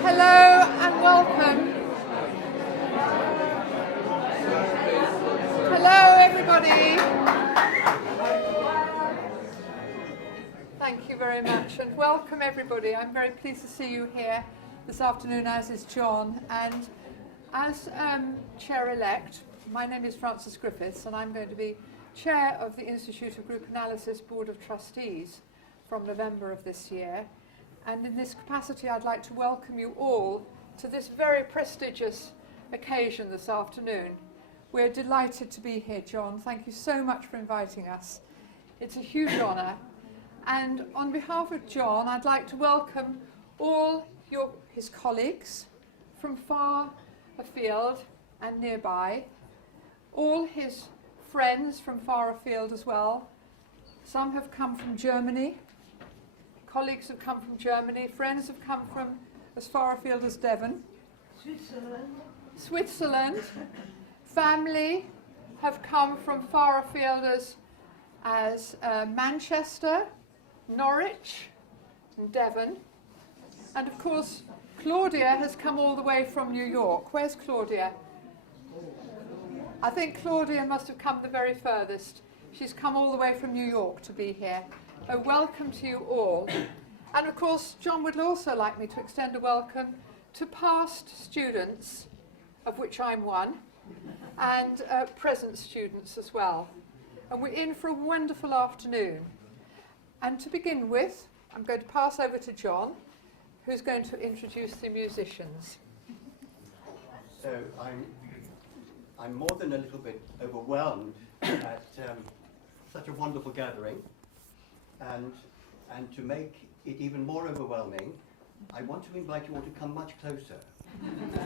Hello and welcome. Hello everybody. Thank you very much and welcome everybody. I'm very pleased to see you here this afternoon, as is John. And as Chair-elect, my name is Frances Griffiths and I'm going to be Chair of the Institute of Group Analysis Board of Trustees from November of this year. And in this capacity, I'd like to welcome you all to this very prestigious occasion this afternoon. We're delighted to be here, John. Thank you so much for inviting us. It's a huge honour. And on behalf of John, I'd like to welcome all his colleagues from far afield and nearby, all his friends from far afield as well. Some have come from Germany. Colleagues have come from Germany, friends have come from as far afield as Devon. Switzerland. Family have come from far afield as Manchester, Norwich and Devon. And of course, Claudia has come all the way from New York. Where's Claudia? I think Claudia must have come the very furthest. She's come all the way from New York to be here. A welcome to you all. And of course, John would also like me to extend a welcome to past students, of which I'm one, and present students as well. And we're in for a wonderful afternoon. And to begin with, I'm going to pass over to John, who's going to introduce the musicians. So I'm more than a little bit overwhelmed at such a wonderful gathering. And to make it even more overwhelming, I want to invite you all to come much closer,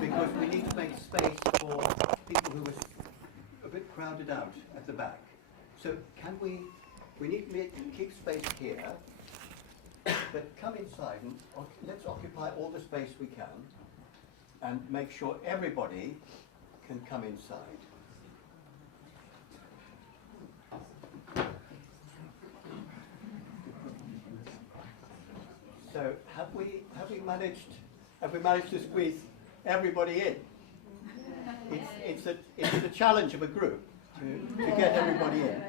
because we need to make space for people who are a bit crowded out at the back. So we need to keep space here, but come inside and let's occupy all the space we can and make sure everybody can come inside. So have we managed to squeeze everybody in? It's the challenge of a group to get everybody in.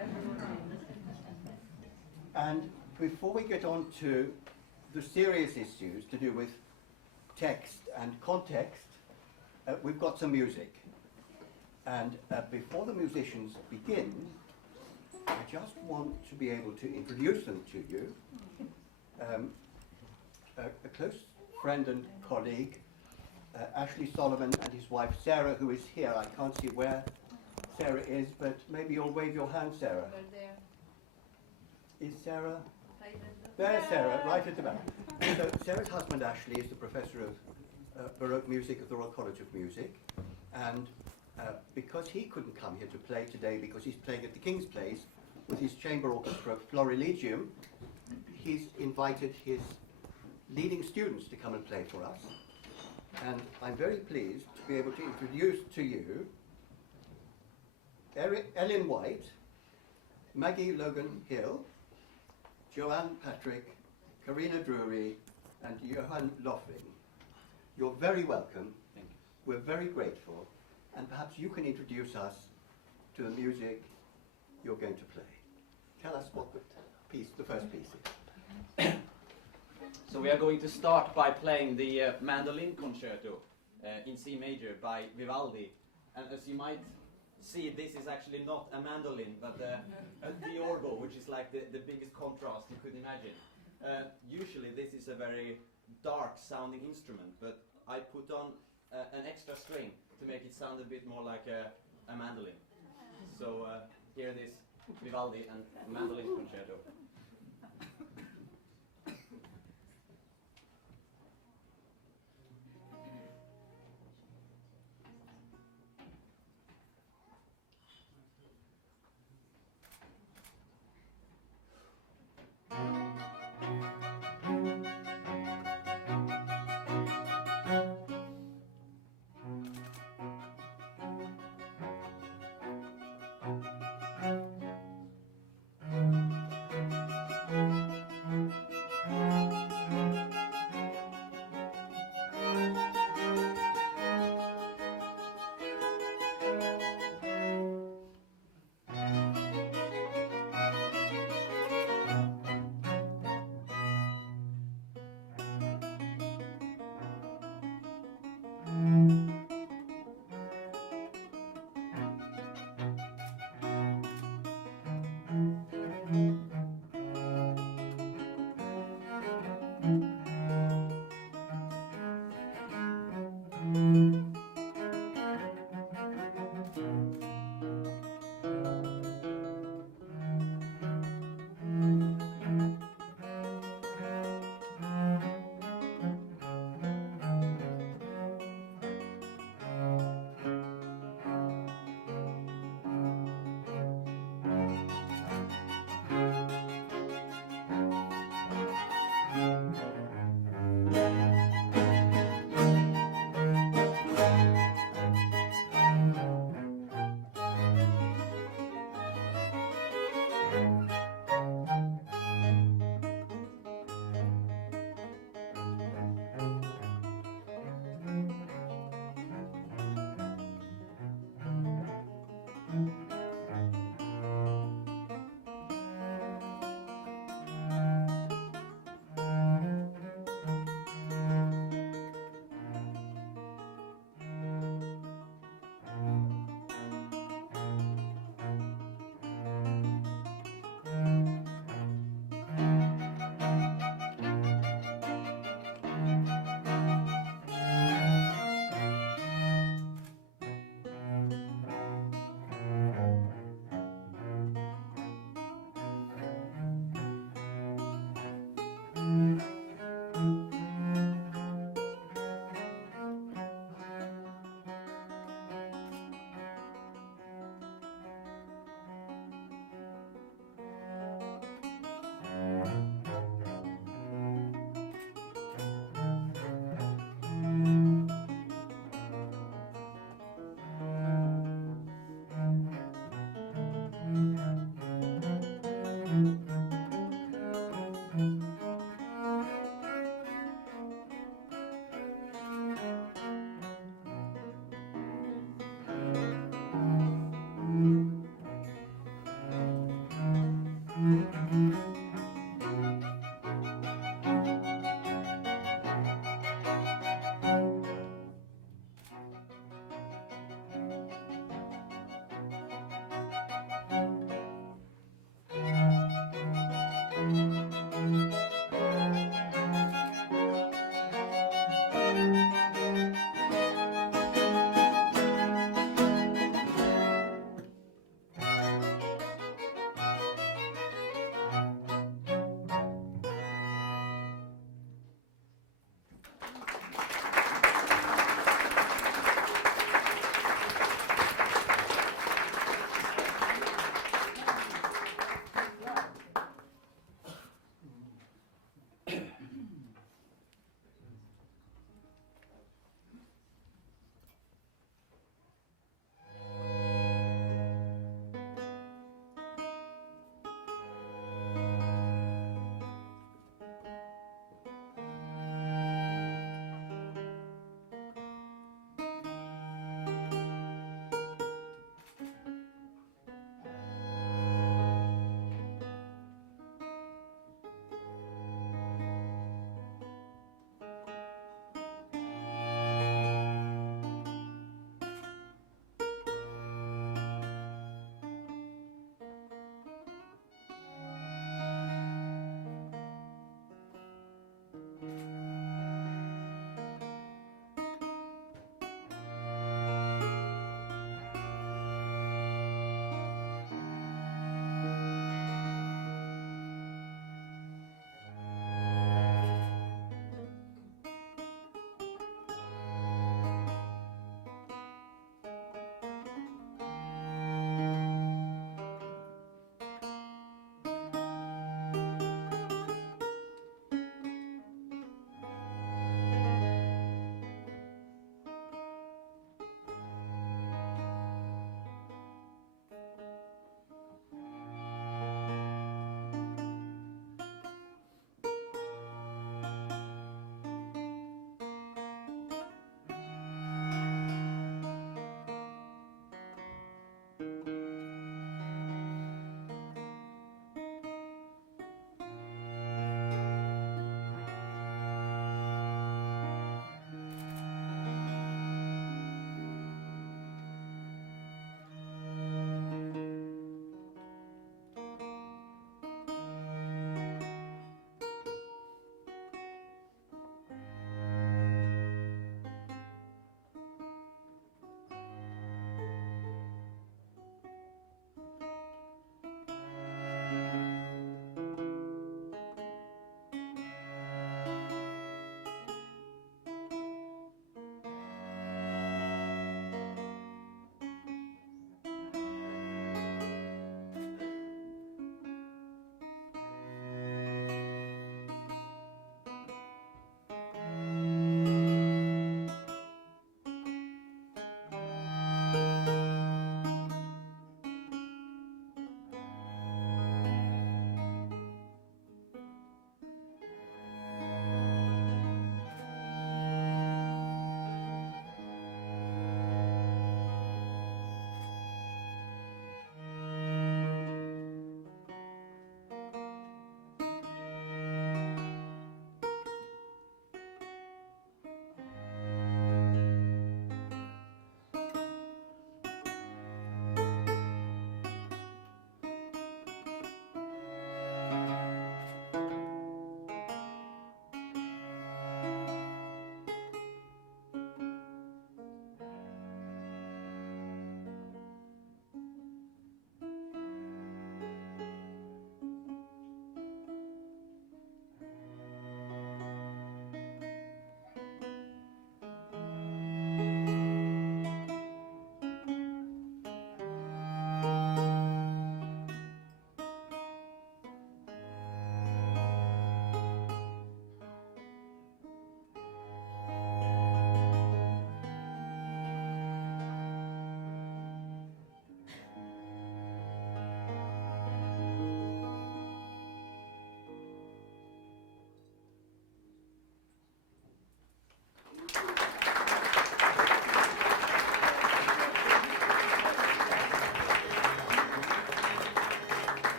And before we get on to the serious issues to do with text and context, we've got some music. And before the musicians begin, I just want to be able to introduce them to you. A close friend and colleague, Ashley Solomon, and his wife Sarah, who is here. I can't see where Sarah is, but maybe you'll wave your hand, Sarah. Is Sarah? There's Sarah, right at the back. So Sarah's husband, Ashley, is the professor of Baroque music at the Royal College of Music, and because he couldn't come here to play today because he's playing at the King's Place with his chamber orchestra, Florilegium, he's invited his leading students to come and play for us. And I'm very pleased to be able to introduce to you Ellen White, Maggie Logan-Hill, Joanne Patrick, Karina Drury, and Johan Loffling. You're very welcome. Thank you. We're very grateful. And perhaps you can introduce us to the music you're going to play. Tell us what the first piece is. So we are going to start by playing the mandolin concerto in C major by Vivaldi. And as you might see, this is actually not a mandolin, but a viorbo, which is like the biggest contrast you could imagine. Usually this is a very dark sounding instrument, but I put on an extra string to make it sound a bit more like a mandolin. So here it is, Vivaldi and mandolin concerto.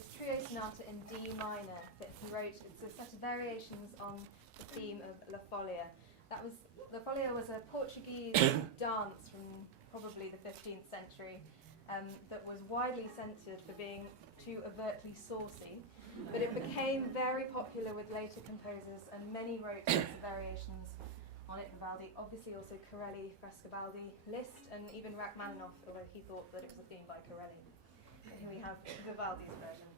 his trio sonata in D minor that he wrote. It's a set of variations on the theme of La Folia. La Folia was a Portuguese dance from probably the 15th century that was widely censored for being too overtly saucy, but it became very popular with later composers, and many wrote variations on it. Vivaldi, obviously also Corelli, Frescobaldi, Liszt, and even Rachmaninoff, although he thought that it was a theme by Corelli. And here we have Vivaldi's version.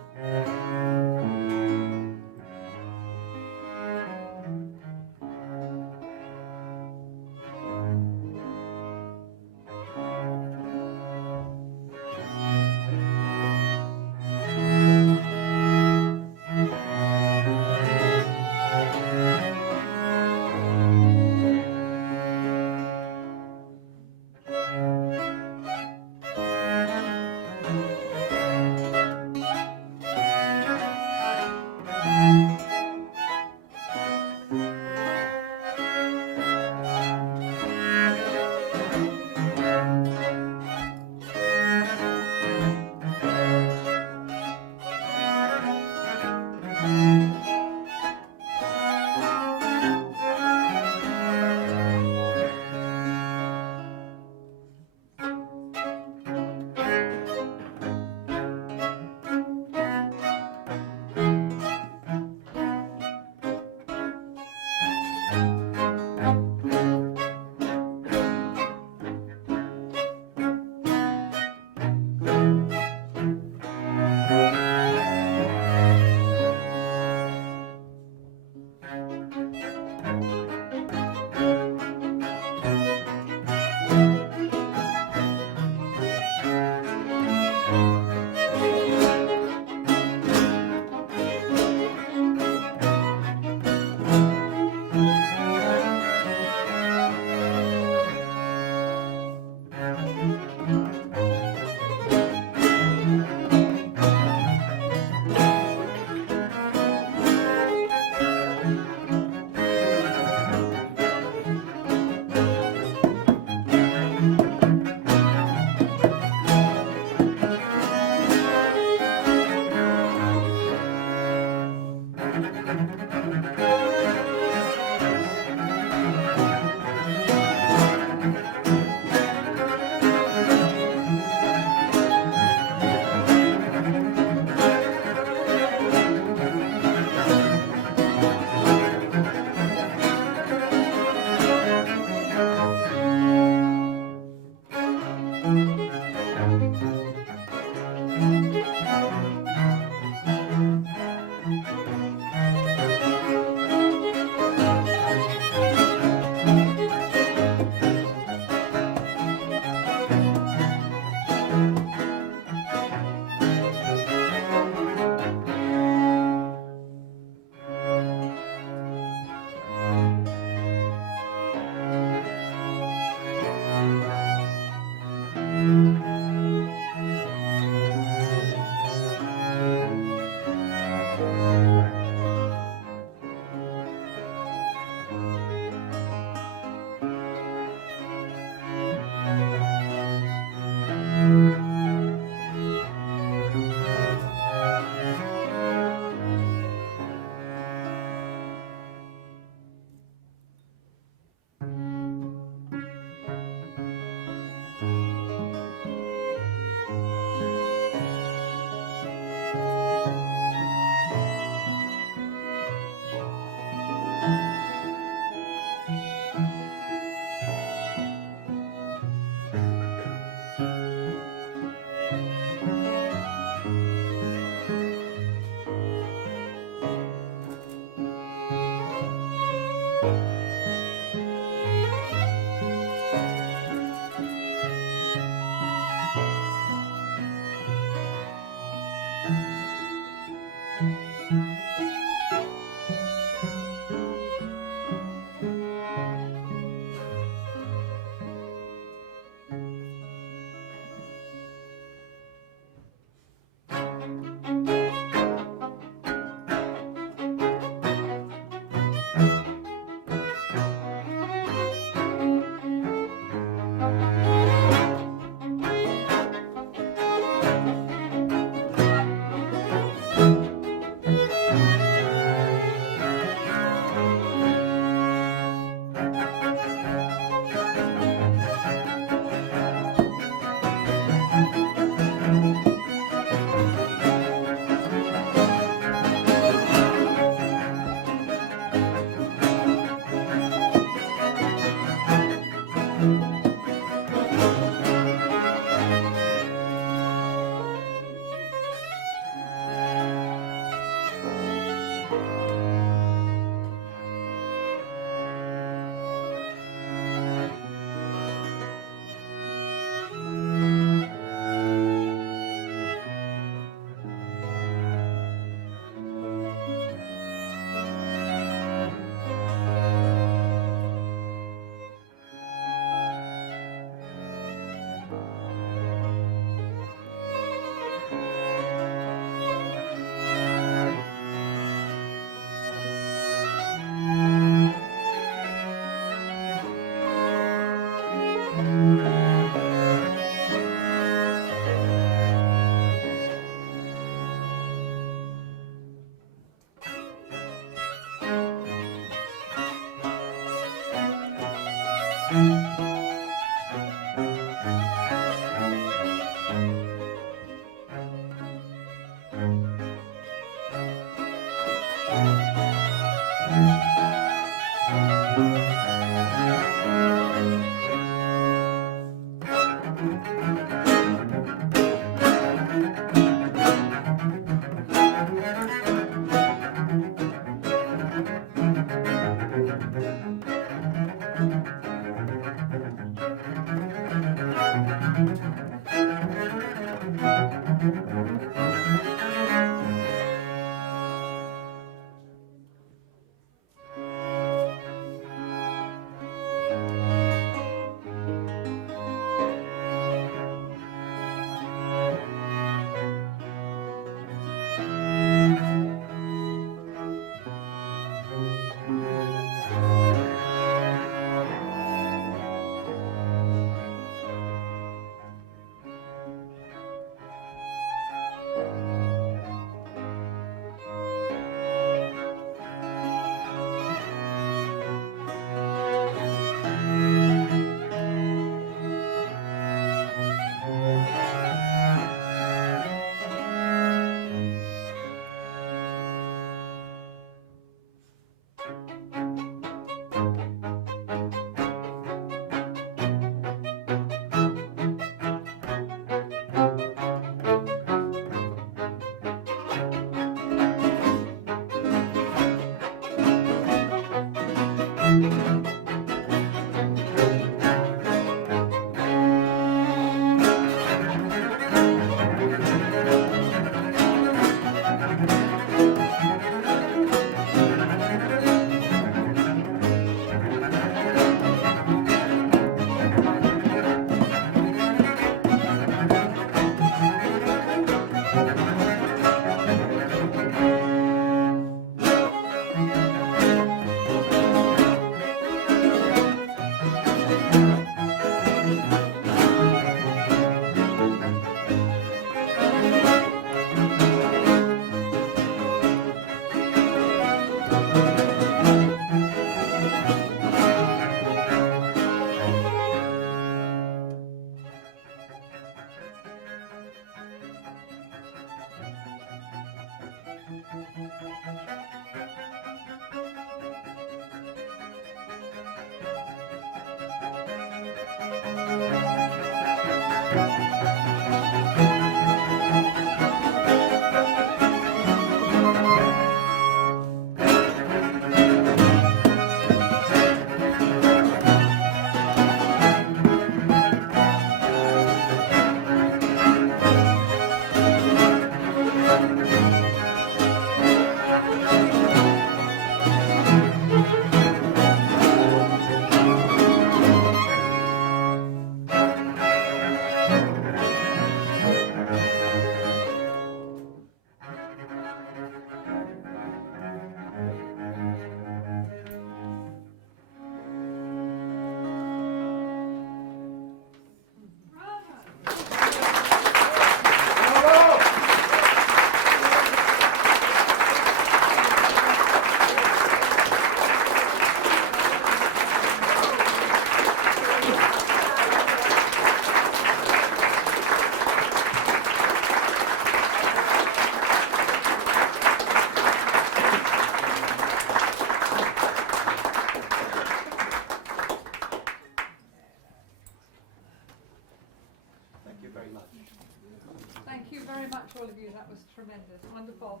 Thank you very much, all of you. That was tremendous, wonderful.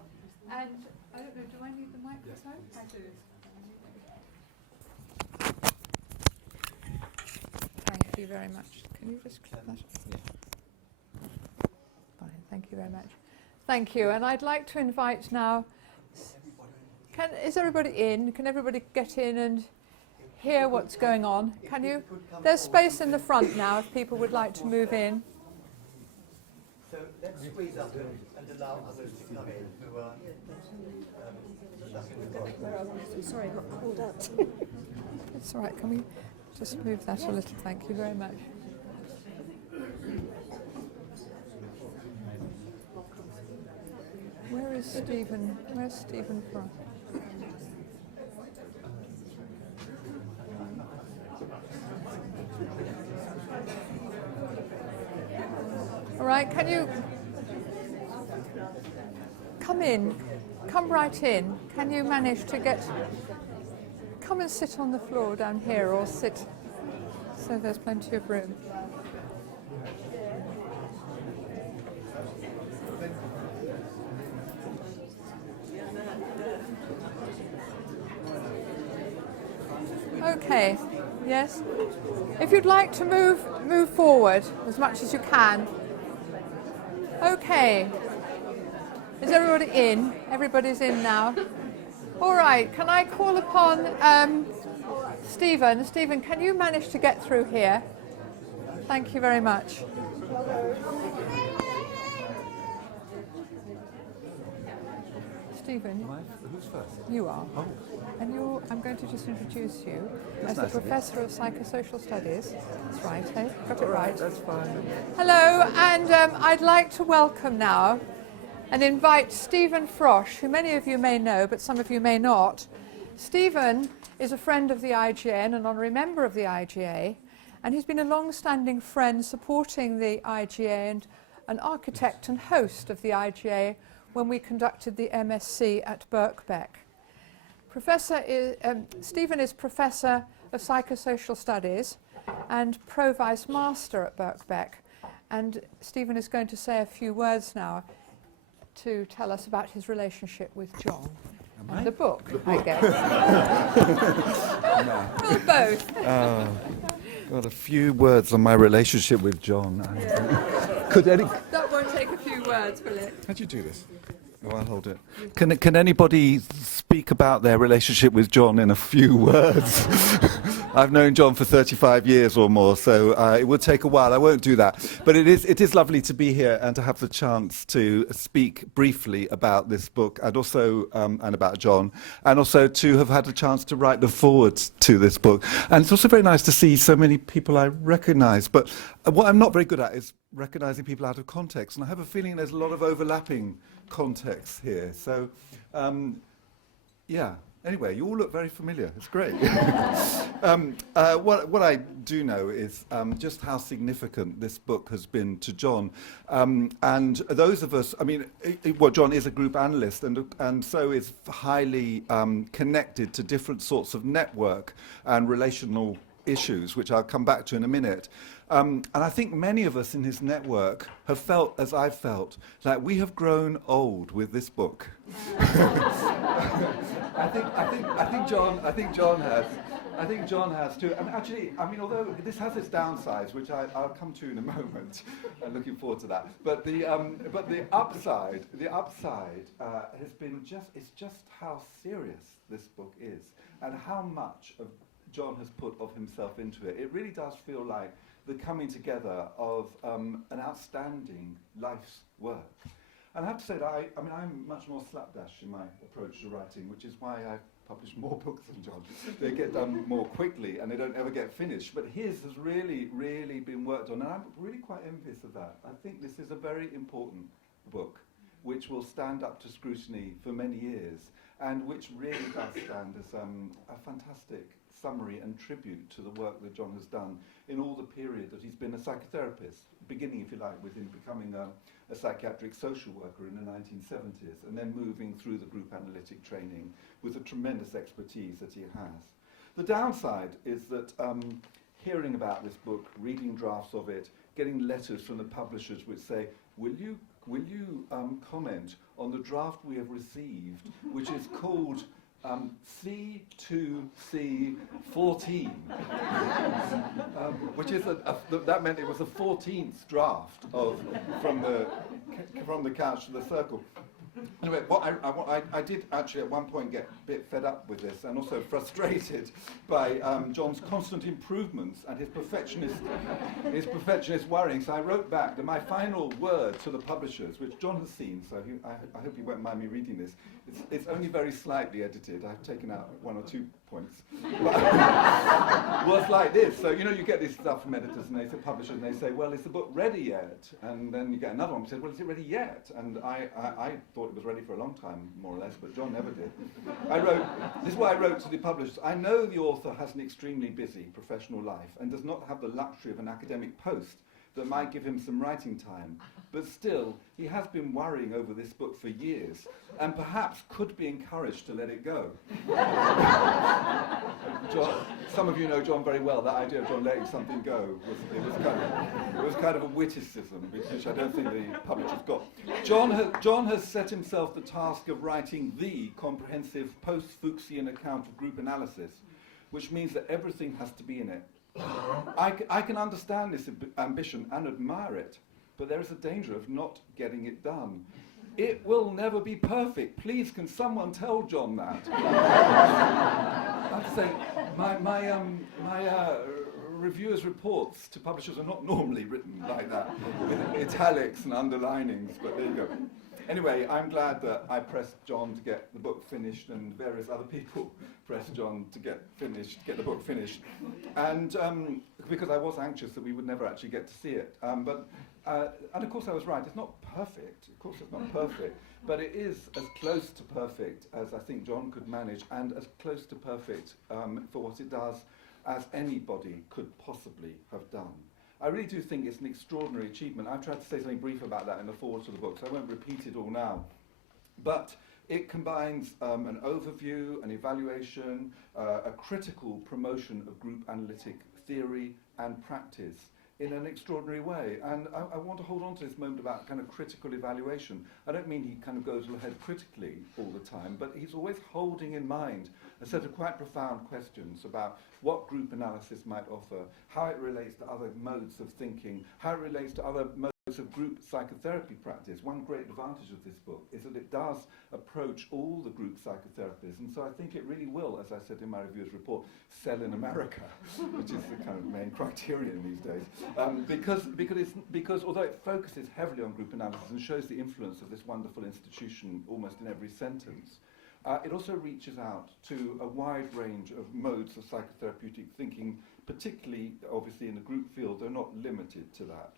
And I don't know, do I need the microphone? Yes. I do. Thank you very much. Can you just click that? Yeah. Fine, thank you very much. Thank you. And I'd like to invite now, is everybody in? Can everybody get in and hear what's going on? Can you? There's space in the front now if people would like to move in. So let's squeeze up and allow others to come in who are stuck in the corridor. Sorry, I got called out. It's all right. Can we just move that a little? Thank you very much. Where is Stephen? Where's Stephen from? All right, can you come in? Come right in. Can you manage to come and sit on the floor down here, or sit so there's plenty of room. Okay, yes. If you'd like to move forward as much as you can. Okay. Is everybody in? Everybody's in now. All right, can I call upon Stephen? Stephen, can you manage to get through here? Thank you very much. Stephen, who's first? you are. Oh. And I'm going to just introduce you as nice the Professor of Psychosocial Studies. That's right, eh? Got it right. That's fine. Hello, and I'd like to welcome now and invite Stephen Frosch, who many of you may know, but some of you may not. Stephen is a friend of the IGA and an honorary member of the IGA, and he's been a long-standing friend supporting the IGA and an architect and host of the IGA when we conducted the MSc at Birkbeck. Stephen is Professor of Psychosocial Studies and Pro-Vice Master at Birkbeck, and Stephen is going to say a few words now to tell us about his relationship with John and the book, I guess. Well, both. Got a few words on my relationship with John. Could any? That won't take a few words, will it? How'd you do this? Oh, I'll hold it. Can anybody speak about their relationship with John in a few words? I've known John for 35 years or more, so it would take a while. I won't do that. But it is lovely to be here and to have the chance to speak briefly about this book and also and about John, and also to have had a chance to write the foreword to this book. And it's also very nice to see so many people I recognise. But what I'm not very good at is recognising people out of context, and I have a feeling there's a lot of overlapping context here. So, yeah. Anyway, you all look very familiar. It's great. What I do know is just how significant this book has been to John. And those of us, I mean, John is a group analyst and so is highly connected to different sorts of network and relational issues, which I'll come back to in a minute. And I think many of us in his network have felt, as I've felt, that we have grown old with this book. I think John has too. And actually, I mean, although this has its downsides, which I'll come to in a moment, I'm looking forward to that. But the upside has been just how serious this book is, and how much of John has put of himself into it. It really does feel like the coming together of an outstanding life's work. And I have to say that I'm much more slapdash in my approach to writing, which is why I publish more books than John. They get done more quickly and they don't ever get finished. But his has really, really been worked on, and I'm really quite envious of that. I think this is a very important book, which will stand up to scrutiny for many years, and which really does stand as a fantastic summary and tribute to the work that John has done in all the period that he's been a psychotherapist, beginning, if you like, with him becoming a psychiatric social worker in the 1970s, and then moving through the group analytic training with the tremendous expertise that he has. The downside is that hearing about this book, reading drafts of it, getting letters from the publishers which say, will you comment on the draft we have received, which is called C2C14, which is that meant it was the 14th draft from the couch to the circle. Anyway, I did actually at one point get a bit fed up with this, and also frustrated by John's constant improvements and his perfectionist worrying. So I wrote back that my final word to the publishers, which John has seen, so I hope he won't mind me reading this. It's only very slightly edited. I've taken out 1 or 2 points. Was like this. So you get this stuff from editors and they say publishers, and they say, well, is the book ready yet? And then you get another one which says, well, is it ready yet? And I thought it was ready for a long time, more or less, but John never did. This is what I wrote to the publishers. I know the author has an extremely busy professional life and does not have the luxury of an academic post that might give him some writing time, but still, he has been worrying over this book for years, and perhaps could be encouraged to let it go. John, some of you know John very well. That idea of John letting something go was kind of a witticism, which I don't think the publishers got. John has set himself the task of writing the comprehensive post-Fuchsian account of group analysis, which means that everything has to be in it. I can understand this ambition and admire it, but there is a danger of not getting it done. It will never be perfect. Please, can someone tell John that? I have to say, my reviewers' reports to publishers are not normally written like that, with italics and underlinings, but there you go. Anyway, I'm glad that I pressed John to get the book finished, and various other people pressed John to get the book finished. And because I was anxious that we would never actually get to see it. And of course I was right, it's not perfect. Of course it's not perfect, but it is as close to perfect as I think John could manage, and as close to perfect for what it does as anybody could possibly have done. I really do think it's an extraordinary achievement. I've tried to say something brief about that in the foreword to the book, so I won't repeat it all now. But it combines an overview, an evaluation, a critical promotion of group analytic theory and practice in an extraordinary way. And I want to hold on to this moment about kind of critical evaluation. I don't mean he kind of goes ahead critically all the time, but he's always holding in mind a set of quite profound questions about what group analysis might offer, how it relates to other modes of thinking, how it relates to other modes of group psychotherapy practice. One great advantage of this book is that it does approach all the group psychotherapies, and so I think it really will, as I said in my reviewer's report, sell in America, which is the kind of main criterion these days. Because although it focuses heavily on group analysis and shows the influence of this wonderful institution almost in every sentence, it also reaches out to a wide range of modes of psychotherapeutic thinking, particularly, obviously, in the group field. They're not limited to that.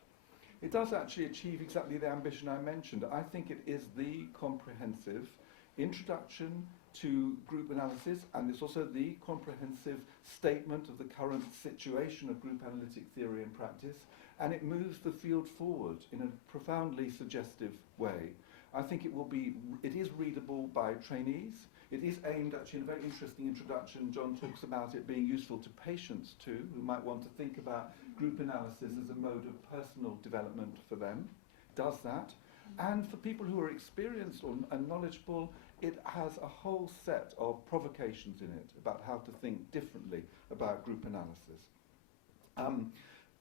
It does actually achieve exactly the ambition I mentioned. I think it is the comprehensive introduction to group analysis, and it's also the comprehensive statement of the current situation of group analytic theory and practice, and it moves the field forward in a profoundly suggestive way. I think it is readable by trainees. It is aimed, actually, in a very interesting introduction. John talks about it being useful to patients too, who might want to think about group analysis as a mode of personal development for them, does that. And for people who are experienced and knowledgeable, it has a whole set of provocations in it about how to think differently about group analysis.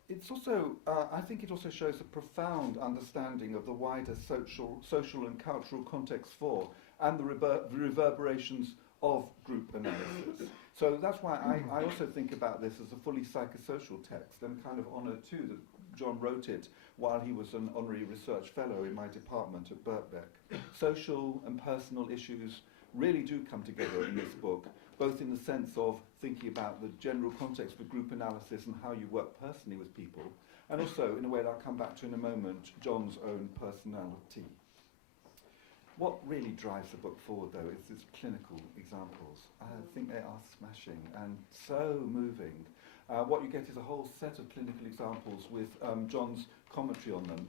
It's also, I think it also shows a profound understanding of the wider social and cultural context for and the reverberations of group analysis. So that's why I also think about this as a fully psychosocial text, and kind of honoured too that John wrote it while he was an honorary research fellow in my department at Birkbeck. Social and personal issues really do come together in this book, both in the sense of thinking about the general context for group analysis and how you work personally with people, and also, in a way that I'll come back to in a moment, John's own personality. What really drives the book forward, though, is its clinical examples. I think they are smashing and so moving. What you get is a whole set of clinical examples with John's commentary on them.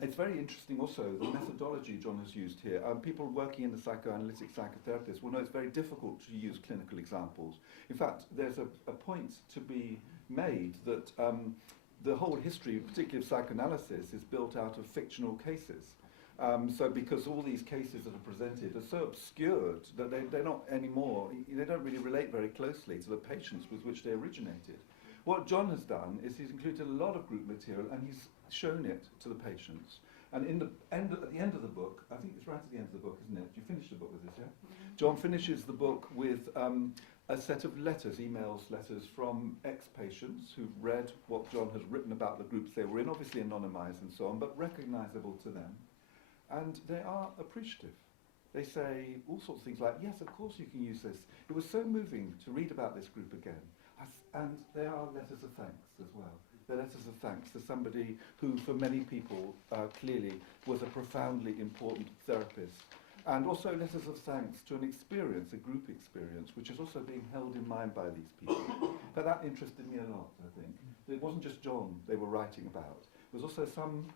It's very interesting also, the methodology John has used here. People working in the psychoanalytic psychotherapists will know it's very difficult to use clinical examples. In fact, there's a point to be made that the whole history, particularly of psychoanalysis, is built out of fictional cases. So because all these cases that are presented are so obscured that they're not anymore, they don't really relate very closely to the patients with which they originated. What John has done is he's included a lot of group material and he's shown it to the patients. And at the end of the book, I think it's right at the end of the book, isn't it? You finished the book with this, yeah? Mm-hmm. John finishes the book with a set of letters, letters from ex-patients who've read what John has written about the groups they were in, obviously anonymised and so on, but recognisable to them. And they are appreciative. They say all sorts of things like, yes, of course you can use this. It was so moving to read about this group again. And they are letters of thanks as well. They're letters of thanks to somebody who, for many people, clearly was a profoundly important therapist. And also letters of thanks to an experience, a group experience, which is also being held in mind by these people. But that interested me a lot, I think. It wasn't just John they were writing about. There was also some,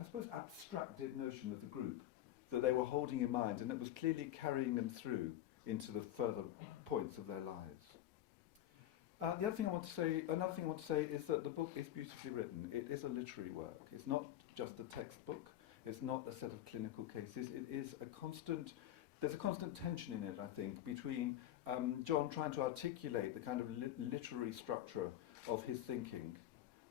I suppose, abstracted notion of the group that they were holding in mind, and it was clearly carrying them through into the further points of their lives. Another thing I want to say is that the book is beautifully written. It is a literary work. It's not just a textbook. It's not a set of clinical cases. It is there's a constant tension in it, I think, between John trying to articulate the kind of literary structure of his thinking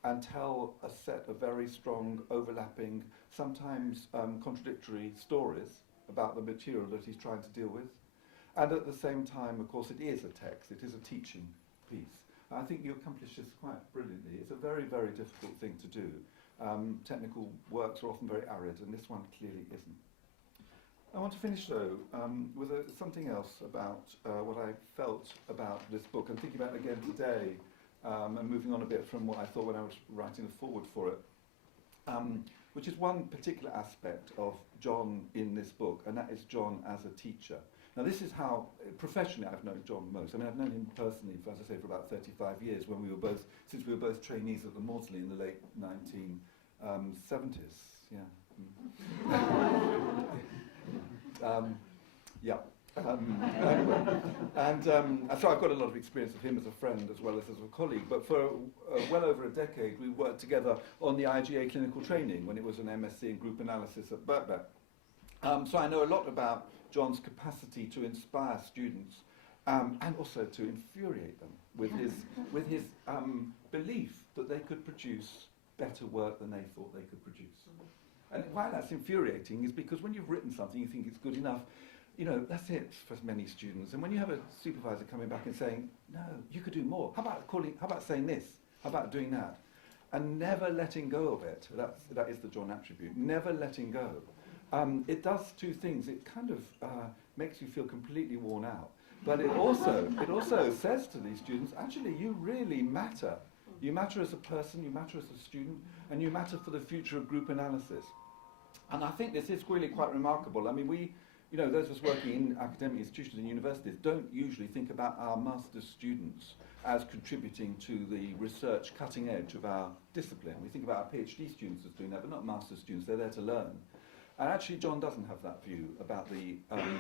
and tell a set of very strong, overlapping, sometimes contradictory stories about the material that he's trying to deal with. And at the same time, of course, it is a text. It is a teaching piece. I think you accomplish this quite brilliantly. It's a very, very difficult thing to do. Technical works are often very arid, and this one clearly isn't. I want to finish, though, with something else about what I felt about this book. I'm thinking about it again today, and moving on a bit from what I thought when I was writing the foreword for it, which is one particular aspect of John in this book, and that is John as a teacher. Now, this is how, professionally, I've known John most. I mean, I've known him personally, as I say, for about 35 years, since we were both trainees at the Maudsley in the late 1970s. Yeah. So I've got a lot of experience of him as a friend as well as a colleague, but for well over a decade we worked together on the IGA clinical training when it was an MSc in group analysis at Birkbeck. So I know a lot about John's capacity to inspire students and also to infuriate them with his belief that they could produce better work than they thought they could produce. And why that's infuriating is because when you've written something you think it's good enough, you know, that's it for many students. And when you have a supervisor coming back and saying, no, you could do more. How about saying this? How about doing that? And never letting go of it. That is the John attribute. Never letting go. It does two things. It kind of makes you feel completely worn out. But it also says to these students, actually, you really matter. You matter as a person, you matter as a student, and you matter for the future of group analysis. And I think this is really quite remarkable. I mean, those of us working in academic institutions and universities don't usually think about our master's students as contributing to the research cutting edge of our discipline. We think about our PhD students as doing that, but not master's students. They're there to learn. And actually, John doesn't have that view about the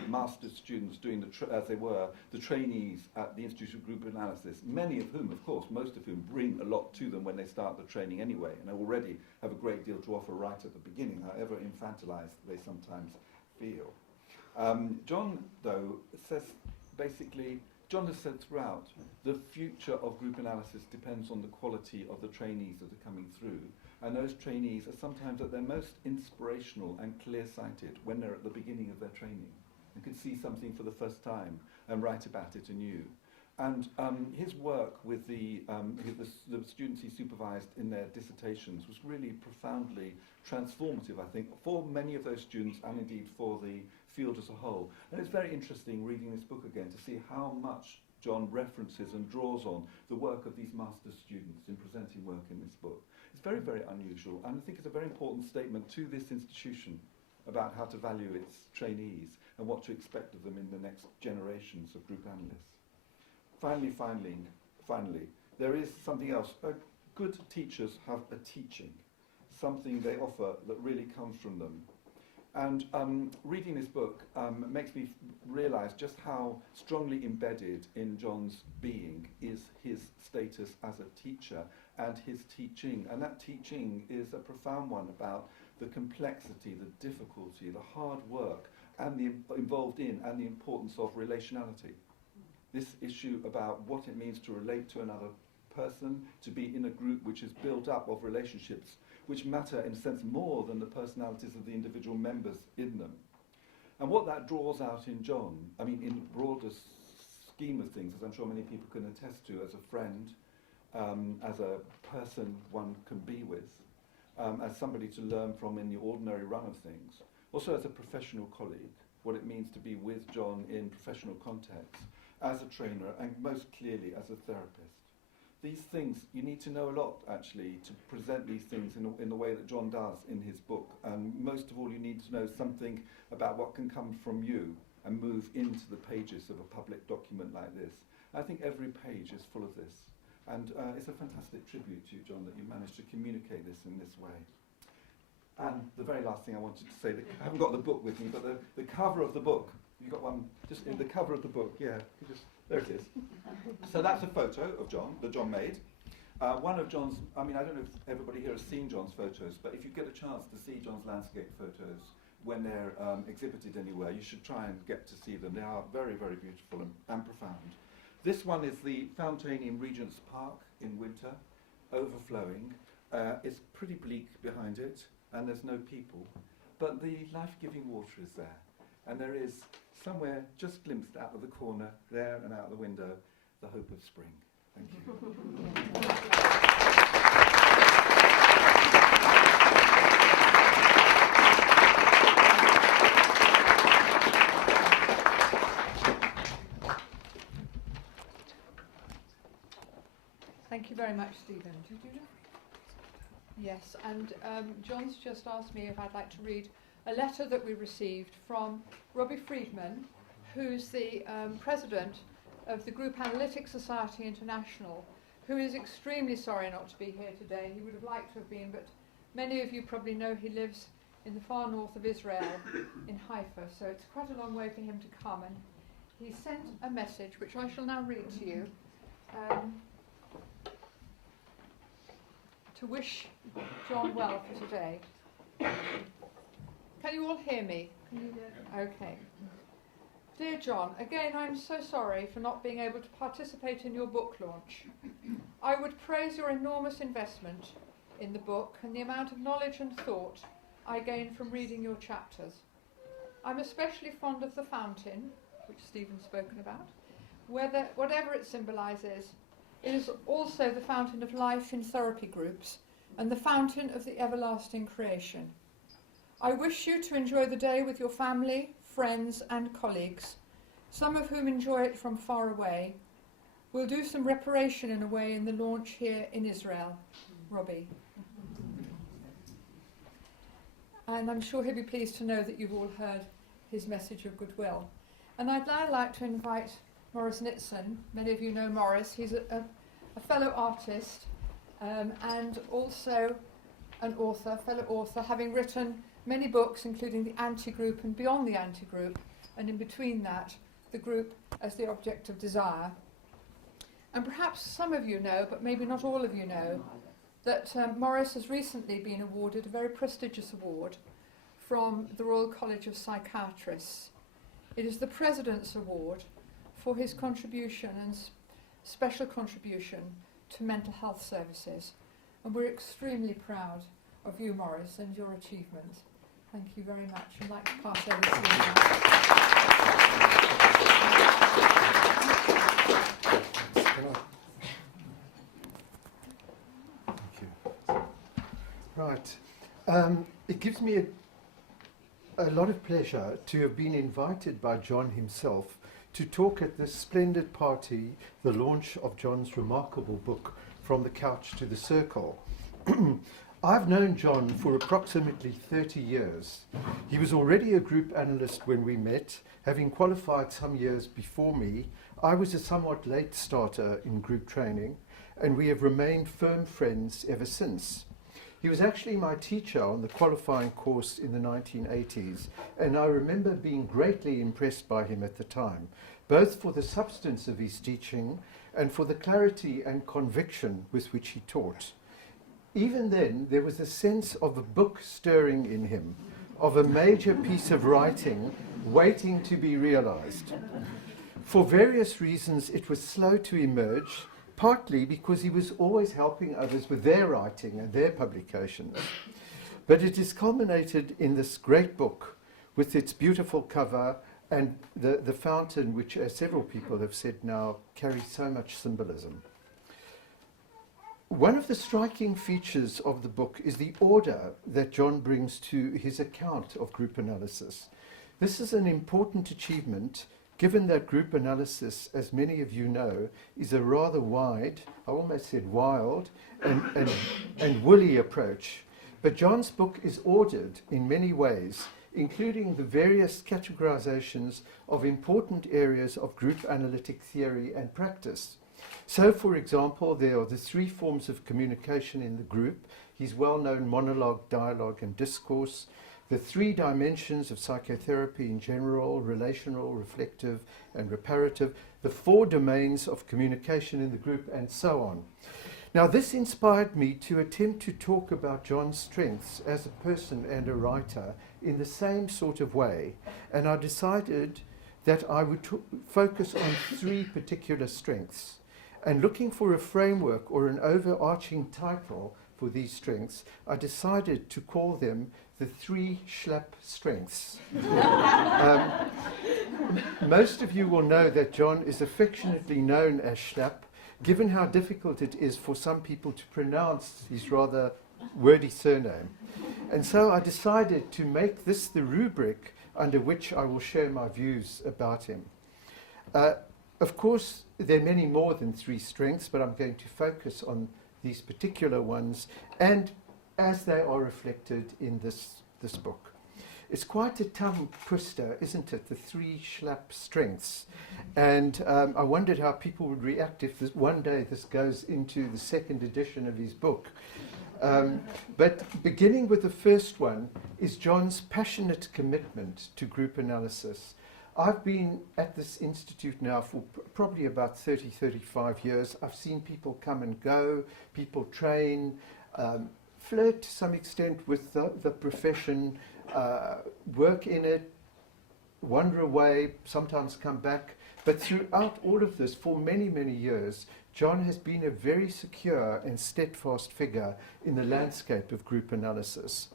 master's students doing, as they were, the trainees at the Institute of Group Analysis, many of whom, of course, most of whom bring a lot to them when they start the training anyway, and already have a great deal to offer right at the beginning, however infantilized they sometimes feel. John, though, says basically, John has said throughout, the future of group analysis depends on the quality of the trainees that are coming through. And those trainees are sometimes at their most inspirational and clear-sighted when they're at the beginning of their training and can see something for the first time and write about it anew. And his work with the students he supervised in their dissertations was really profoundly transformative, I think, for many of those students and indeed for the field as a whole. And it's very interesting reading this book again to see how much John references and draws on the work of these master's students in presenting work in this book. It's very, very unusual, and I think it's a very important statement to this institution about how to value its trainees and what to expect of them in the next generations of group analysts. Finally, there is something else. Good teachers have a teaching, something they offer that really comes from them. And reading this book makes me realise just how strongly embedded in John's being is his status as a teacher and his teaching. And that teaching is a profound one about the complexity, the difficulty, the hard work, and the involved in and the importance of relationality. This issue about what it means to relate to another person, to be in a group which is built up of relationships which matter in a sense more than the personalities of the individual members in them. And what that draws out in John, I mean, in the broader scheme of things, as I'm sure many people can attest to, as a friend, as a person one can be with, as somebody to learn from in the ordinary run of things, also as a professional colleague, what it means to be with John in professional context, as a trainer, and most clearly as a therapist. These things, you need to know a lot, actually, to present these things in the way that John does in his book. And most of all, you need to know something about what can come from you and move into the pages of a public document like this. I think every page is full of this. And it's a fantastic tribute to you, John, that you managed to communicate this in this way. And the very last thing I wanted to say, that I haven't got the book with me, but the cover of the book, you've got one, just in the cover of the book, yeah, there it is. So that's a photo of John, that John made. One of John's, I mean, I don't know if everybody here has seen John's photos, but if you get a chance to see John's landscape photos when they're exhibited anywhere, you should try and get to see them. They are very, very beautiful and profound. This one is the fountain in Regent's Park in winter, overflowing. It's pretty bleak behind it, and there's no people, but the life-giving water is there. And there is somewhere just glimpsed out of the corner, there and out the window, the hope of spring. Thank you. Thank you very much, Stephen. Did you do? Yes, and John's just asked me if I'd like to read a letter that we received from Robbie Friedman, who's the president of the Group Analytics Society International, who is extremely sorry not to be here today. He would have liked to have been, but many of you probably know he lives in the far north of Israel, in Haifa, so it's quite a long way for him to come. And he sent a message, which I shall now read to you, to wish John well for today. Can you all hear me? Okay. Dear John, again I'm so sorry for not being able to participate in your book launch. I would praise your enormous investment in the book and the amount of knowledge and thought I gained from reading your chapters. I'm especially fond of the fountain, which Stephen's spoken about. Whatever it symbolises, it is also the fountain of life in therapy groups and the fountain of the everlasting creation. I wish you to enjoy the day with your family, friends and colleagues, some of whom enjoy it from far away. We'll do some reparation in a way in the launch here in Israel. Robbie. And I'm sure he'll be pleased to know that you've all heard his message of goodwill. And I'd now like to invite Morris Nitson. Many of you know Morris. He's a fellow artist and also an author, fellow author, having written many books, including The Anti-Group and Beyond the Anti-Group, and in between that, The Group as the Object of Desire. And perhaps some of you know, but maybe not all of you know, that Maurice has recently been awarded a very prestigious award from the Royal College of Psychiatrists. It is the President's Award for his contribution and special contribution to mental health services. And we're extremely proud of you, Maurice, and your achievement. Thank you very much. I'd like to pass over to you now. Thank you. Right. It gives me a lot of pleasure to have been invited by John himself to talk at this splendid party, the launch of John's remarkable book, From the Couch to the Circle. I've known John for approximately 30 years. He was already a group analyst when we met, having qualified some years before me. I was a somewhat late starter in group training, and we have remained firm friends ever since. He was actually my teacher on the qualifying course in the 1980s, and I remember being greatly impressed by him at the time, both for the substance of his teaching and for the clarity and conviction with which he taught. Even then, there was a sense of a book stirring in him, of a major piece of writing waiting to be realized. For various reasons, it was slow to emerge, partly because he was always helping others with their writing and their publications. But it is culminated in this great book with its beautiful cover and the fountain, which, as several people have said now, carries so much symbolism. One of the striking features of the book is the order that John brings to his account of group analysis. This is an important achievement, given that group analysis, as many of you know, is a rather wide, I almost said wild, and woolly approach. But John's book is ordered in many ways, including the various categorizations of important areas of group analytic theory and practice. So, for example, there are the three forms of communication in the group, his well-known monologue, dialogue, and discourse, the three dimensions of psychotherapy in general, relational, reflective, and reparative, the four domains of communication in the group, and so on. Now, this inspired me to attempt to talk about John's strengths as a person and a writer in the same sort of way, and I decided that I would focus on three particular strengths. And looking for a framework or an overarching title for these strengths, I decided to call them the three Schlap strengths. Most of you will know that John is affectionately known as Schlap, given how difficult it is for some people to pronounce his rather wordy surname. And so I decided to make this the rubric under which I will share my views about him. Of course, there are many more than three strengths, but I'm going to focus on these particular ones, and as they are reflected in this book. It's quite a tongue twister, isn't it? The three Schlap strengths. And I wondered how people would react if one day this goes into the second edition of his book. But beginning with the first one is John's passionate commitment to group analysis. I've been at this institute now for probably about 30, 35 years. I've seen people come and go, people train, flirt to some extent with the profession, work in it, wander away, sometimes come back. But throughout all of this, for many, many years, John has been a very secure and steadfast figure in the landscape of group analysis.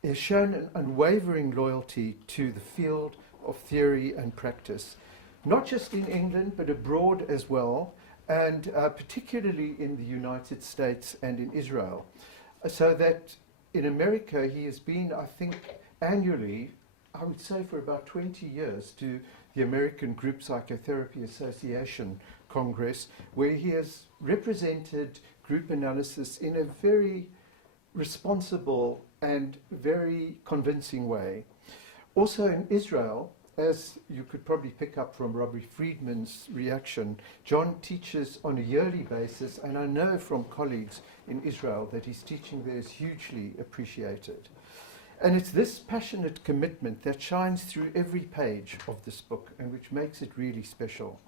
He has shown an unwavering loyalty to the field of theory and practice, not just in England, but abroad as well, and particularly in the United States and in Israel. So that in America, he has been, I think, annually, I would say for about 20 years, to the American Group Psychotherapy Association Congress, where he has represented group analysis in a very responsible and very convincing way. Also in Israel, as you could probably pick up from Robbie Friedman's reaction, John teaches on a yearly basis, and I know from colleagues in Israel that his teaching there is hugely appreciated. And it's this passionate commitment that shines through every page of this book and which makes it really special.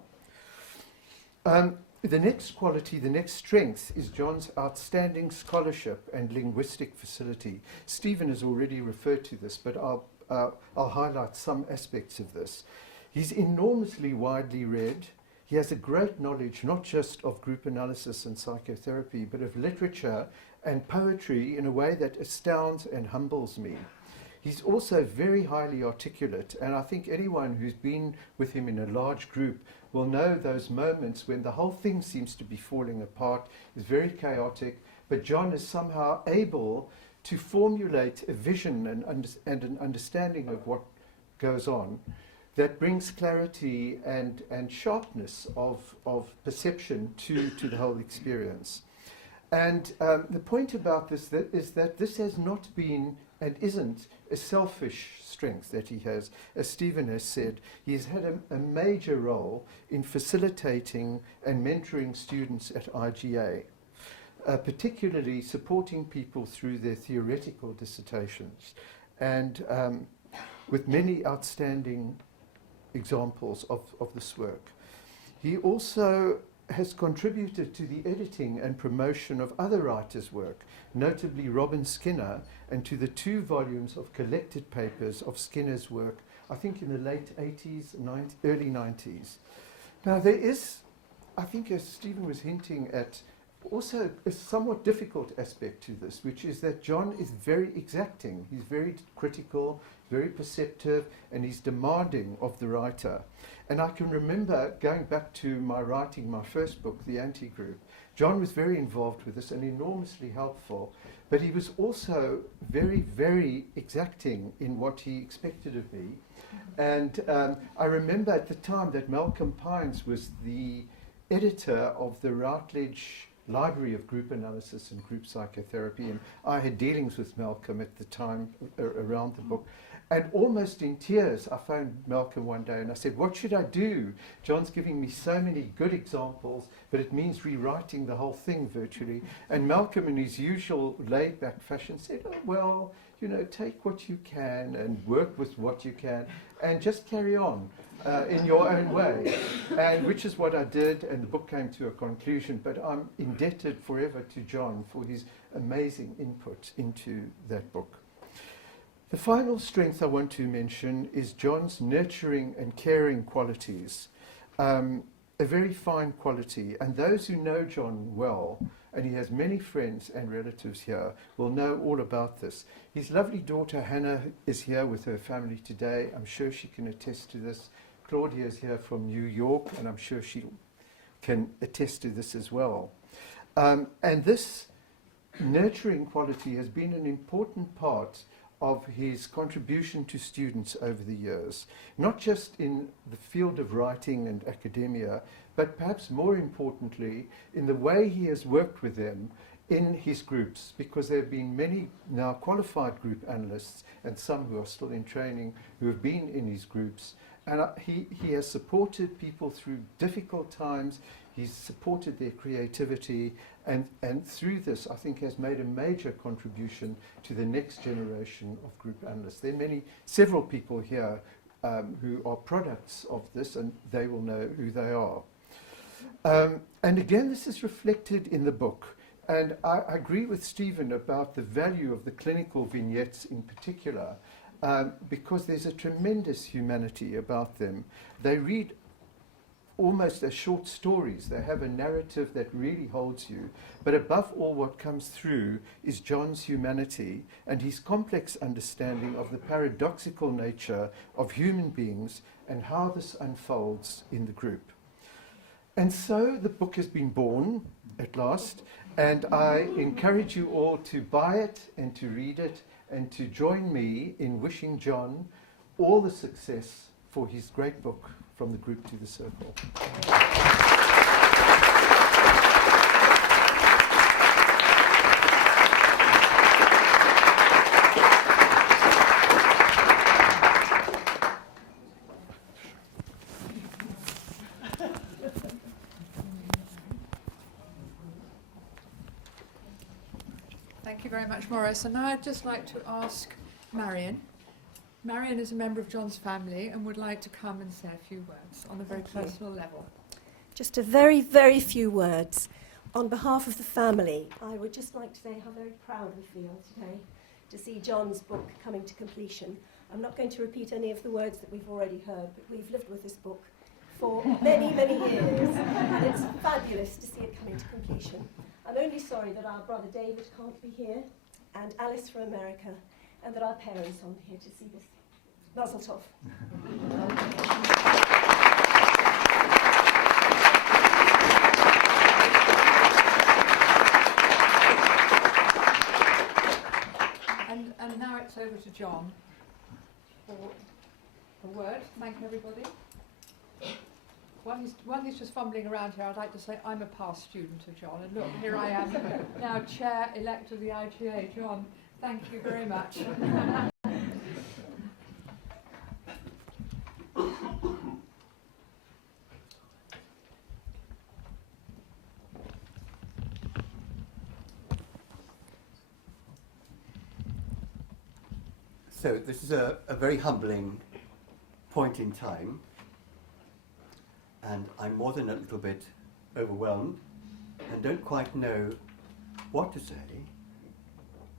The next quality, the next strength, is John's outstanding scholarship and linguistic facility. Stephen has already referred to this, but I'll highlight some aspects of this. He's enormously widely read. He has a great knowledge not just of group analysis and psychotherapy, but of literature and poetry in a way that astounds and humbles me. He's also very highly articulate, and I think anyone who's been with him in a large group will know those moments when the whole thing seems to be falling apart, is very chaotic, but John is somehow able to formulate a vision and an understanding of what goes on that brings clarity and sharpness of perception to the whole experience. And the point about this is that this has not been and isn't a selfish strength that he has. As Stephen has said, he has had a major role in facilitating and mentoring students at IGA, particularly supporting people through their theoretical dissertations, and with many outstanding examples of this work. He also has contributed to the editing and promotion of other writers' work, notably Robin Skinner, and to the 2 volumes of collected papers of Skinner's work, I think in the late 80s, early 90s. Now there is, I think as Stephen was hinting at, also a somewhat difficult aspect to this, which is that John is very exacting. He's very critical, very perceptive, and he's demanding of the writer. And I can remember going back to my writing my first book, The Anti-Group, John was very involved with this and enormously helpful, but he was also very, very exacting in what he expected of me. And I remember at the time that Malcolm Pines was the editor of the Routledge Library of Group Analysis and Group Psychotherapy, and I had dealings with Malcolm at the time around the book. And almost in tears, I phoned Malcolm one day and I said, what should I do? John's giving me so many good examples, but it means rewriting the whole thing virtually. And Malcolm, in his usual laid-back fashion, said, oh, well, you know, take what you can and work with what you can and just carry on in your own way. And which is what I did, and the book came to a conclusion. But I'm indebted forever to John for his amazing input into that book. The final strength I want to mention is John's nurturing and caring qualities, a very fine quality. And those who know John well, and he has many friends and relatives here, will know all about this. His lovely daughter Hannah is here with her family today. I'm sure she can attest to this. Claudia is here from New York, and I'm sure she can attest to this as well. And this nurturing quality has been an important part of his contribution to students over the years, not just in the field of writing and academia, but perhaps more importantly, in the way he has worked with them in his groups, because there have been many now qualified group analysts and some who are still in training who have been in his groups. And he has supported people through difficult times. He's supported their creativity, and through this, I think, has made a major contribution to the next generation of group analysts. There are several people here who are products of this, and they will know who they are. And again, this is reflected in the book. And I agree with Stephen about the value of the clinical vignettes in particular, because there's a tremendous humanity about them. They read almost as short stories. They have a narrative that really holds you. But above all, what comes through is John's humanity and his complex understanding of the paradoxical nature of human beings and how this unfolds in the group. And so the book has been born at last, and I encourage you all to buy it and to read it and to join me in wishing John all the success for his great book, From the Group to the Circle. very much, Maurice. And now I'd just like to ask Marion. Marion is a member of John's family and would like to come and say a few words on a very personal level. Just a very, very few words. On behalf of the family, I would just like to say how very proud we feel today to see John's book coming to completion. I'm not going to repeat any of the words that we've already heard, but we've lived with this book for many, many years, and it's fabulous to see it coming to completion. I'm only sorry that our brother David can't be here, and Alice from America, and that our parents aren't here to see this. Mazel tov. And now it's over to John for a word. Thank everybody. While he's just fumbling around here, I'd like to say I'm a past student of John. And look, here I am, now chair-elect of the IGA. John, thank you very much. So this is a very humbling point in time, and I'm more than a little bit overwhelmed and don't quite know what to say.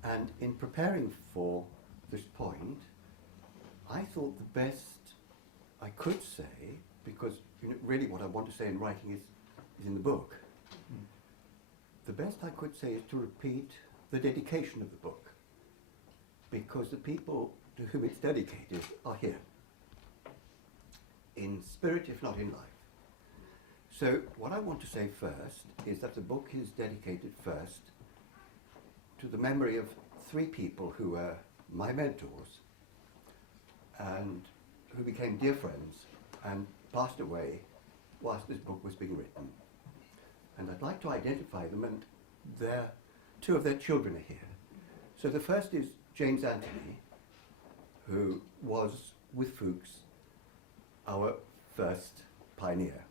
And in preparing for this point, I thought the best I could say, because really what I want to say in writing is in the book, the best I could say is to repeat the dedication of the book, because the people to whom it's dedicated are here, in spirit if not in life. So what I want to say first is that the book is dedicated first to the memory of three people who were my mentors and who became dear friends and passed away whilst this book was being written. And I'd like to identify them, and two of their children are here. So the first is James Anthony, who was, with Fuchs, our first pioneer.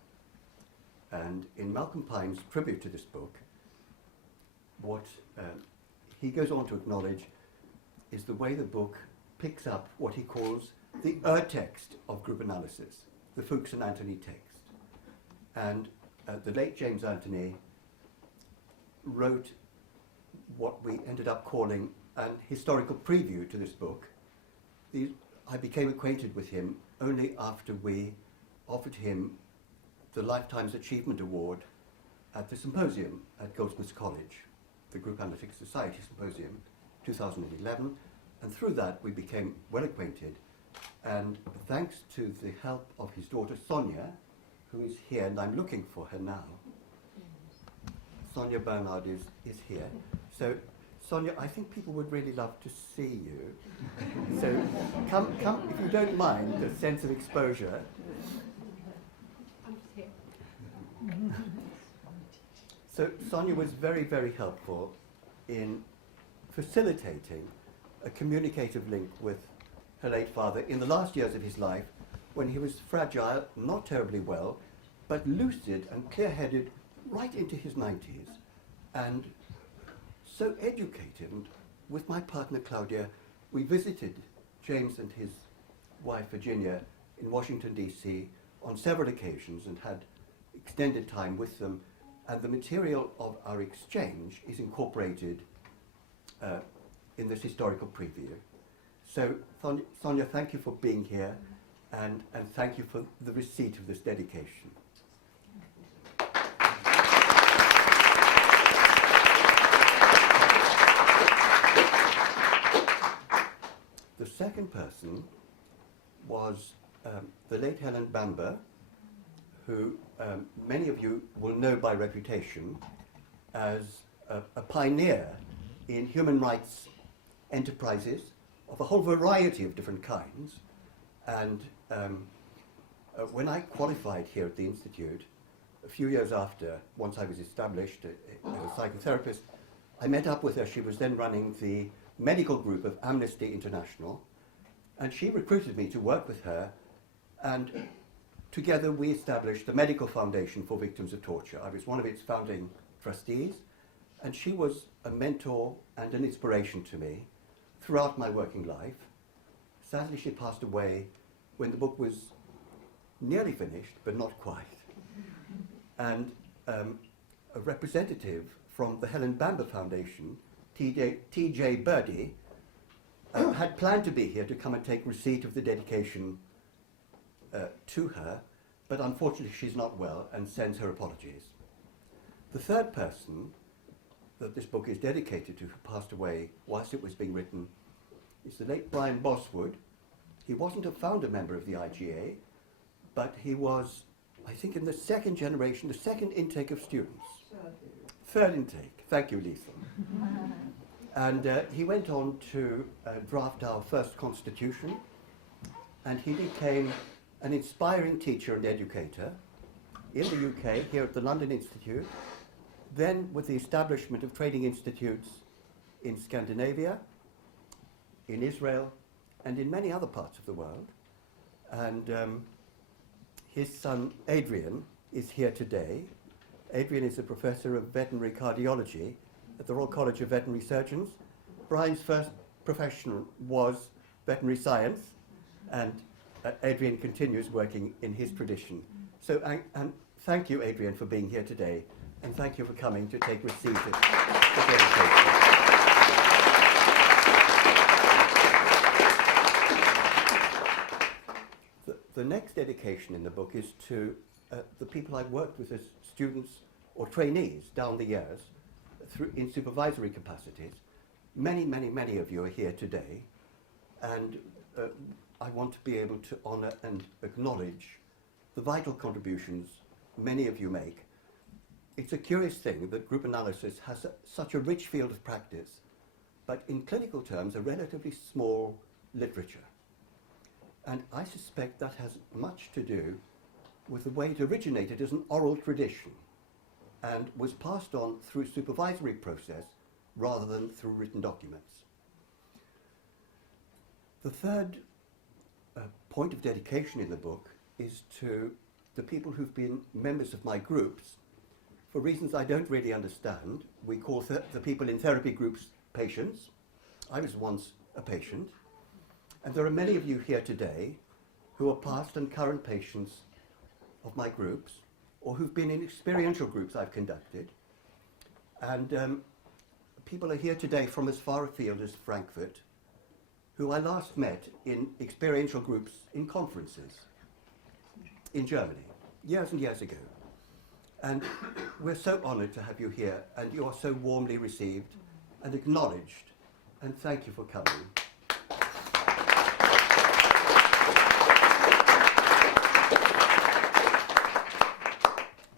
And in Malcolm Pine's tribute to this book, what he goes on to acknowledge is the way the book picks up what he calls the text of group analysis, the Fuchs and Anthony text. And the late James Anthony wrote what we ended up calling an historical preview to this book. I became acquainted with him only after we offered him the Lifetime's Achievement Award at the symposium at Goldsmiths College, the Group Analytics Society Symposium, 2011, and through that we became well acquainted, and thanks to the help of his daughter Sonia, who is here, and I'm looking for her now. Sonia Bernard is here. So Sonia, I think people would really love to see you. So come, if you don't mind, the sense of exposure. I'm just here. So Sonia was very, very helpful in facilitating a communicative link with her late father in the last years of his life, when he was fragile, not terribly well, but lucid and clear-headed right into his 90s, and so educated. And with my partner Claudia, we visited James and his wife Virginia in Washington, D.C. on several occasions and had extended time with them, and the material of our exchange is incorporated in this historical preview. So Sonia, thank you for being here, and thank you for the receipt of this dedication. The second person was the late Helen Bamber, who many of you will know by reputation as a pioneer in human rights enterprises of a whole variety of different kinds. And when I qualified here at the Institute, a few years after, once I was established as a psychotherapist, I met up with her. She was then running the medical group of Amnesty International, and she recruited me to work with her, and together we established the Medical Foundation for Victims of Torture. I was one of its founding trustees, And she was a mentor and an inspiration to me throughout my working life. Sadly, she passed away when the book was nearly finished, but not quite. And a representative from the Helen Bamber Foundation, T.J. Birdie, had planned to be here to come and take receipt of the dedication to her, but unfortunately she's not well and sends her apologies. The third person that this book is dedicated to, who passed away whilst it was being written, is the late Brian Boswood. He wasn't a founder member of the IGA, but he was, I think, in the second generation, the second intake of students. Third intake. Thank you, Lisa. And he went on to draft our first constitution, and he became an inspiring teacher and educator in the UK, here at the London Institute, then with the establishment of training institutes in Scandinavia, in Israel, and in many other parts of the world. And his son, Adrian, is here today. Adrian is a professor of veterinary cardiology at the Royal College of Veterinary Surgeons. Brian's first profession was veterinary science, and Adrian continues working in his tradition. So and thank you, Adrian, for being here today, and thank you for coming to take receipt of the dedication. The next dedication in the book is to the people I've worked with as students or trainees down the years in supervisory capacities. Many, many, many of you are here today, and I want to be able to honour and acknowledge the vital contributions many of you make. It's a curious thing that group analysis has such a rich field of practice, but in clinical terms, a relatively small literature. And I suspect that has much to do with the way it originated as an oral tradition and was passed on through supervisory process rather than through written documents. The third point of dedication in the book is to the people who've been members of my groups. For reasons I don't really understand, we call the people in therapy groups patients. I was once a patient. And there are many of you here today who are past and current patients of my groups, or who've been in experiential groups I've conducted. And people are here today from as far afield as Frankfurt, who I last met in experiential groups in conferences in Germany, years and years ago. And we're so honoured to have you here, and you are so warmly received and acknowledged, and thank you for coming.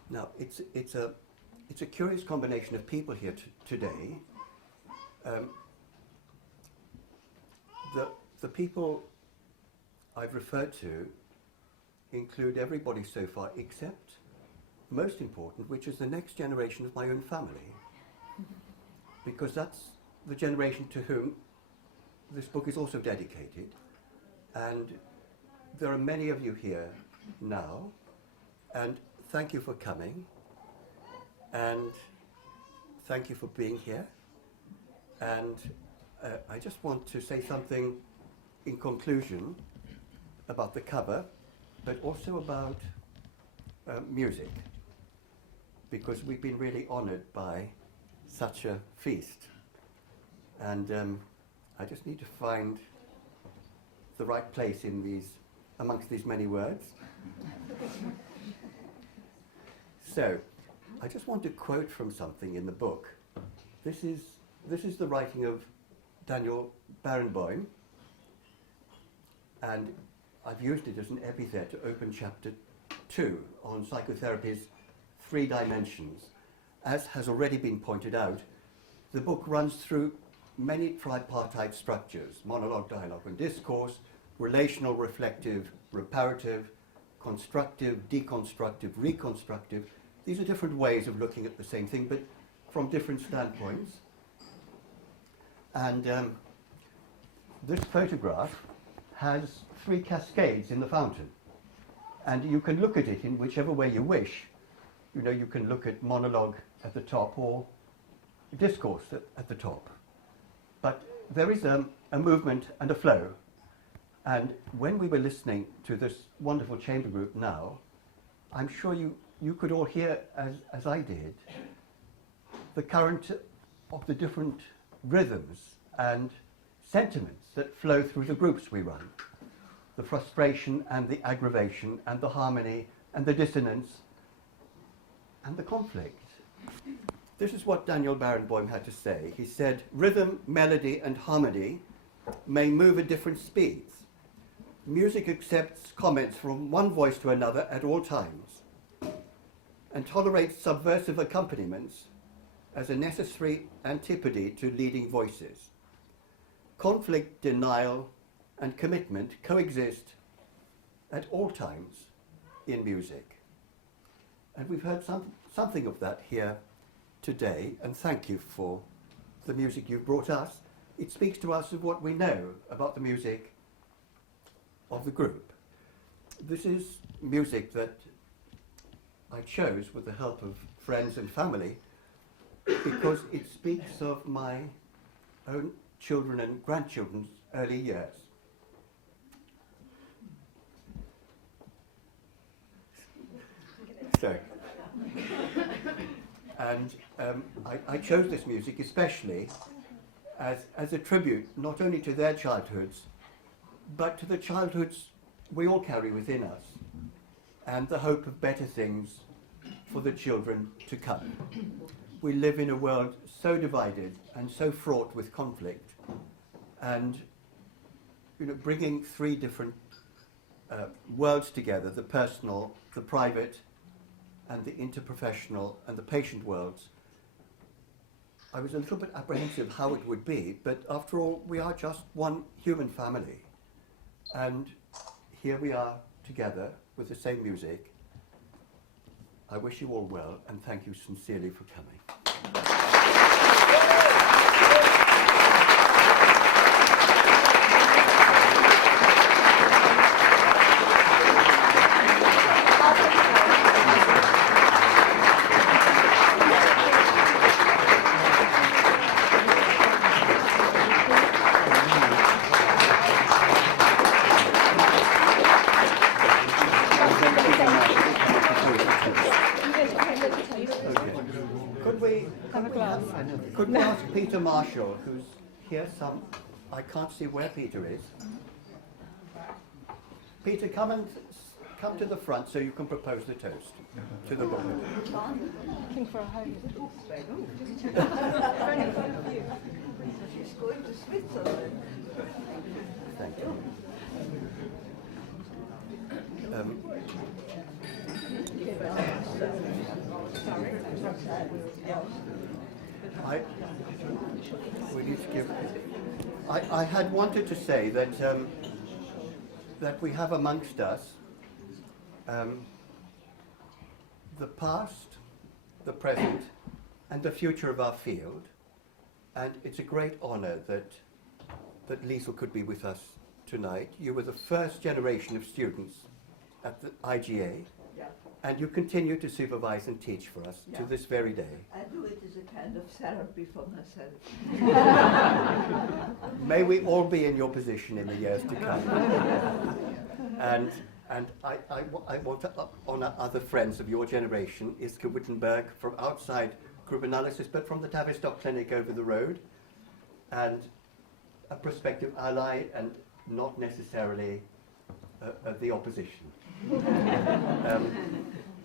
Now, it's a curious combination of people here today. The people I've referred to include everybody so far except, most important, which is the next generation of my own family, because that's the generation to whom this book is also dedicated. And there are many of you here now, and thank you for coming, and thank you for being here. And I just want to say something in conclusion about the cover, but also about music, because we've been really honoured by such a feast. And I just need to find the right place in amongst these many words. So, I just want to quote from something in the book. This is the writing of Daniel Barenboim, and I've used it as an epithet to open chapter 2 on psychotherapy's 3 dimensions. As has already been pointed out, the book runs through many tripartite structures: monologue, dialogue, and discourse, relational, reflective, reparative, constructive, deconstructive, reconstructive. These are different ways of looking at the same thing, but from different standpoints. And this photograph has 3 cascades in the fountain. And you can look at it in whichever way you wish. You know, you can look at monologue at the top, or discourse at the top. But there is a movement and a flow. And when we were listening to this wonderful chamber group now, I'm sure you could all hear, as I did, the current of the different rhythms and sentiments that flow through the groups we run. The frustration and the aggravation and the harmony and the dissonance and the conflict. This is what Daniel Barenboim had to say. He said, rhythm, melody and harmony may move at different speeds. Music accepts comments from one voice to another at all times and tolerates subversive accompaniments as a necessary antipode to leading voices. Conflict, denial, and commitment coexist at all times in music. And we've heard something of that here today, and thank you for the music you've brought us. It speaks to us of what we know about the music of the group. This is music that I chose with the help of friends and family because it speaks of my own children and grandchildren's early years. So, and I chose this music especially as a tribute not only to their childhoods, but to the childhoods we all carry within us, and the hope of better things for the children to come. We live in a world so divided and so fraught with conflict, and bringing three different worlds together, the personal, the private, and the interprofessional and the patient worlds. I was a little bit apprehensive how it would be, but after all, we are just one human family. And here we are together with the same music. I wish you all well, and thank you sincerely for coming. Could we ask Peter Marshall, who's here I can't see where Peter is. Peter, come to the front so you can propose the toast to the board. Looking for a home. She's going to Switzerland. Thank you. I had wanted to say that that we have amongst us the past, the present, and the future of our field, and it's a great honour that Liesl could be with us tonight. You were the first generation of students at the IGA. Yeah. And you continue to supervise and teach for us to this very day. I do it as a kind of therapy for myself. May we all be in your position in the years to come. And I want to honour other friends of your generation, Iska Wittenberg from outside Group Analysis, but from the Tavistock Clinic over the road, and a prospective ally and not necessarily the opposition.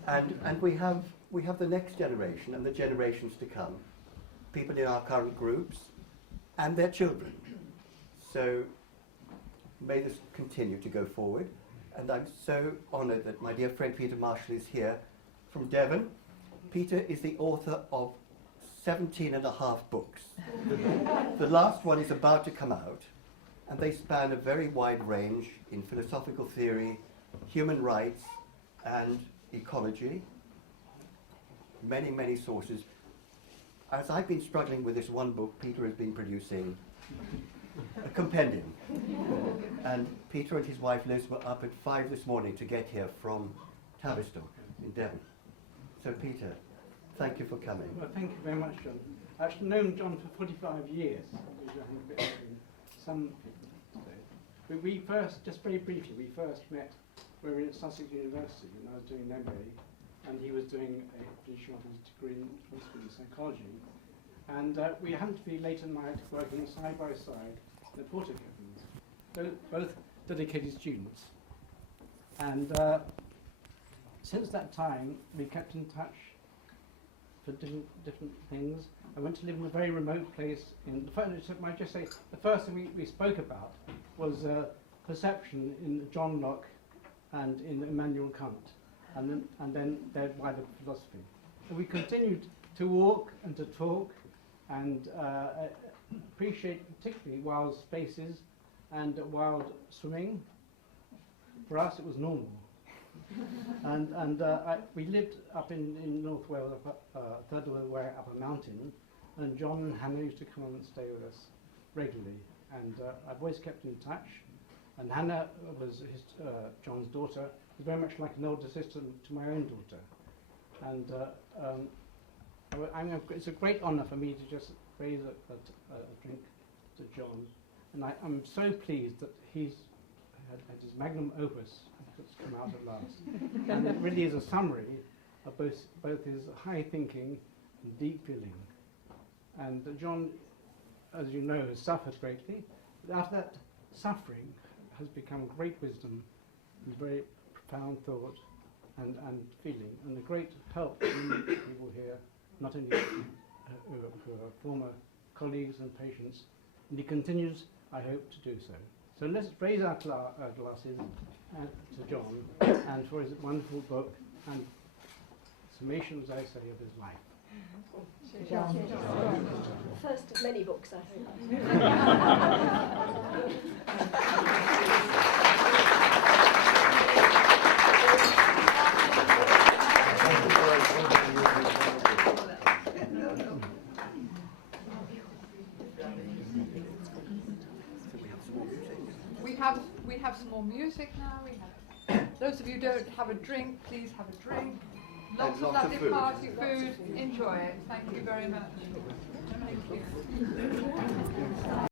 And we have the next generation and the generations to come, people in our current groups and their children. So may this continue to go forward. And I'm so honoured that my dear friend Peter Marshall is here from Devon. Peter is the author of 17.5 books. The last one is about to come out, and they span a very wide range in philosophical theory, human rights, and ecology. Many, many sources. As I've been struggling with this one book, Peter has been producing a compendium. And Peter and his wife Liz were up at 5 this morning to get here from Tavistock in Devon. So Peter, thank you for coming. Well, thank you very much, John. I've actually known John for 45 years, which I think a bit more than some people today. But we first, just very briefly, we first met when we were at Sussex University, and I was doing an MA, and he was doing a finishing off his degree in philosophy and psychology. And we happened to be late at night working side by side in the Porter cabins, both dedicated students. And since that time, we kept in touch for different things. I went to live in a very remote place. Might just say, the first thing we spoke about was perception in John Locke and in Immanuel Kant, and then their wider philosophy. And we continued to walk and to talk and appreciate particularly wild spaces and wild swimming. For us, it was normal. We lived up in North Wales, a third of the way up a mountain, and John and Hannah used to come and stay with us regularly. And I've always kept in touch. And Hannah was John's daughter, was very much like an older sister to my own daughter. And it's a great honour for me to just raise a drink to John. And I'm so pleased that he's had his magnum opus that's come out at last. And it really is a summary of both his high thinking and deep feeling. And John, as you know, has suffered greatly, but after that suffering has become great wisdom and very profound thought and feeling, and a great help to many people here, not only who are former colleagues and patients, and he continues, I hope, to do so. So let's raise our glasses to John and for his wonderful book and summation, as I say, of his life. John. First of many books, I hope. We have some more music now. Those of you who don't have a drink, please have a drink. Lots of lovely party food. Enjoy it. Thank you very much. Thank you.